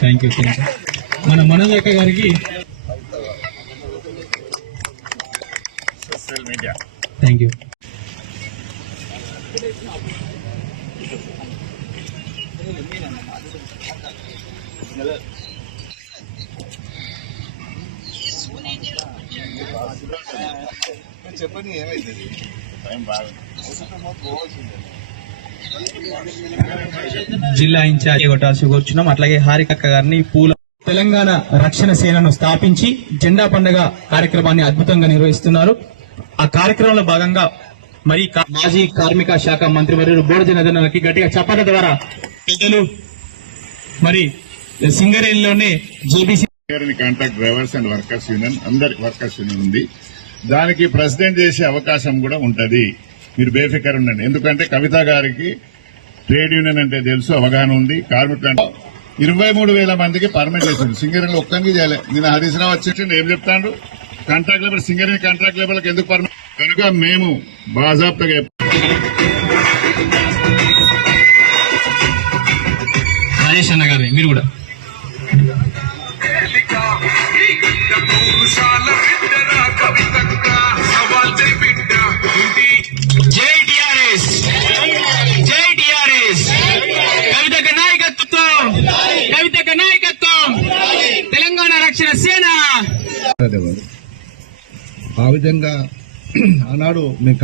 Thank you మన మనోజ్ గారికి social media thank you. చెప్పండి ఏమైంది టైం బాగా జిల్లా ఇన్ఛార్జి కొట్టాల్సి కూర్చున్నాం. అట్లాగే హారికక్క గారిని పూల తెలంగాణ రక్షణ సేనను స్థాపించి జెండా పండుగ కార్యక్రమాన్ని అద్భుతంగా నిర్వహిస్తున్నారు. ఆ కార్యక్రమంలో భాగంగా మరి మాజీ కార్మిక శాఖ మంత్రి వర్యులు బోడ జనార్దనకి గట్టిగా చప్పట్ల ద్వారా పెద్దలు మరి సింగరేణిలోనే JBC contract drivers and workers union అందరి వర్కర్స్ యూనియన్ ఉంది. దానికి ప్రెసిడెంట్ చేసే అవకాశం కూడా ఉంటది. మీరు బేఫికర్ ఉండండి. ఎందుకంటే కవిత గారికి ట్రేడ్ యూనియన్ అంటే తెలుసు, అవగాహన ఉంది. కార్మికులు 23,000 మందికి పర్మిట్ చేసింది. సింగరేణిలో ఒక్కరికి చేయలేదు. నేను హరీష్ రావు వచ్చి ఏం చెప్తాడు, కాంట్రాక్ట్ లేబర్ సింగరేణి కాంట్రాక్ట్ లేబర్లకు ఎందుకు పర్మిట్ కనుక మేము బాజాప్తగా రాజేష్ అన్న గారు మీరు కూడా జై టిఆర్ఎస్, జై టిఆర్ఎస్, కవితక నాయకత్వం, కవితక నాయకత్వం, తెలంగాణ రక్షణ సేన. ఆ విధంగా ఆనాడు మేము